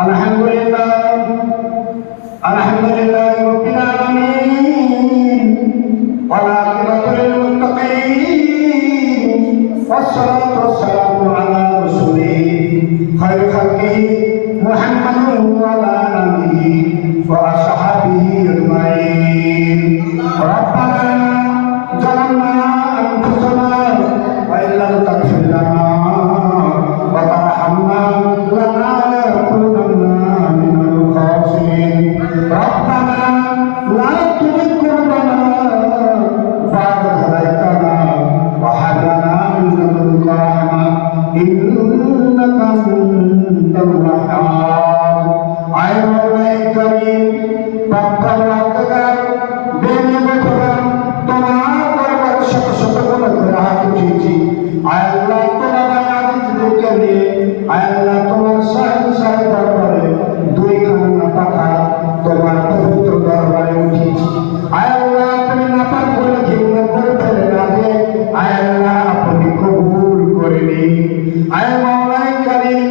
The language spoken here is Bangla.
আলহামদুলিল্লাহ রাব্বিল আলামিন ওয়াল আকিবাতু লিল মুত্তাকিন ওয়াসসালাতু ওয়াসসালামু আলা রাসূলিহি খায়রুল খালকি মুহাম্মাদিন ওয়া আলা আলিহি ওয়া আসহাবিহি আজমাইন। রব্বানা জালামনা আনফুসানা ওয়া ইল্লাম তাগফির লানা ওয়া তারহামনা লানাকুনান্না মিনাল খাসিরিন। রব্বানা লা তুযিগ কুলুবানা বা'দা ইয হাদাইতানা ওয়া হাব লানা মিন লাদুনকা রাহমা ইন্নাকা আনতাল ওয়াহ্হাব। আয় মাওলাই কারীম, পাক-পবিত্র বেনিয়ামতগান তোমার দরবারে শত শত গুণ করে হাত উঠিয়েছি। আয় আল্লাহ, তোমার আয়াতগুলোকে নিয়ে আয় আল্লাহ তোমার শাহের দরবারে দুই খানা পাখা তোমার পবিত্র দরবারে উঠিয়েছি। আয় আল্লাহ, তুমি নাপাক বলে ঘৃণা করে ফেলে না দিয়ে আয় আল্লাহ আপনি কবুল করে নিন। আয় মাওলাই কারীম,